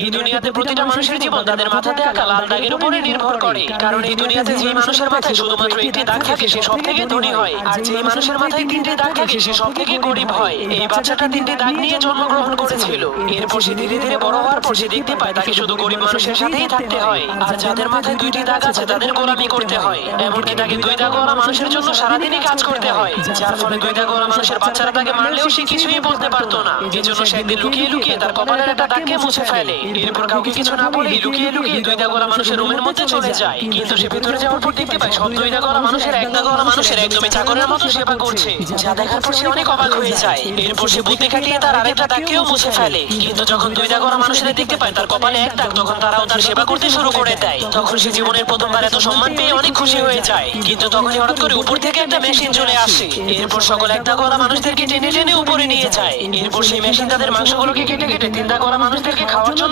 এই দুনিয়াতে প্রতিটা মানুষের জীবন তাদের মাথাতে আঁকা লাল দাগের উপরে নির্ভর করে। কারণ এই দুনিয়াতে যে মানুষের মাথায় শুধুমাত্র একটি দাগ থাকে সে সব থেকে ধনী হয়, আর যে মানুষের মাথায় তিনটে দাগ থাকে সে সব থেকে গরিব হয়। এই বাচ্চাটা তিনটে দাগ নিয়ে জন্মগ্রহণ করেছিল। এরপর সে ধীরে ধীরে বড় হওয়ার পর সে দেখতে পায় তাকে শুধু গরিব মানুষের সাথেই থাকতে হয়, আর যাদের মাথায় দুইটি দাগ আছে তাদের গোলামি করতে হয়। এমনকি তাকে দুই দাগওয়ালা মানুষের জন্য সারাদিনই কাজ করতে হয়, যার ফলে দুই দাগওয়ালা মানুষের বাচ্চারা তাকে মারলেও সে কিছুই বলতে পারতো না। এজন্য সে একদিন লুকিয়ে লুকিয়ে তার কপালের একটা দাগকে মুছে ফেলে। এরপর কাউকে কিছু না বলেই লুকিয়ে লুকিয়ে দুই দাগওয়ালা মানুষের রুমের মধ্যে চলে যায়। কিন্তু সে ভেতরে যাওয়ার পর দেখতে পায় সব দুই দাগওয়ালা মানুষের এক দাগওয়ালা মানুষের একদমই চাকরের মতো সেবা করছে, যা দেখার পর সে অনেক অবাক হয়ে যায়। এরপর সে বুদ্ধি খাটিয়ে তার আরেকটা দাগকেও মুছে ফেলে। কিন্তু যখন দুই দাগওয়ালা মানুষেরা দেখতে পায় তার কপালে এক দাগ, তখন তারাও তার সেবা করতে শুরু করে দেয়। তখন সে জীবনের প্রথমবার এত সম্মান পেয়ে অনেক খুশি হয়ে যায়। কিন্তু তখনই হঠাৎ করে উপর থেকে একটা মেশিন চলে আসে। এরপর সকল এক দাগওয়ালা মানুষদেরকে টেনে টেনে উপরে নিয়ে যায়। এরপর সেই মেশিন তাদের মাংসগুলোকে কেটে কেটে তিন দাগওয়ালা মানুষদেরকে খাওয়ার জন্য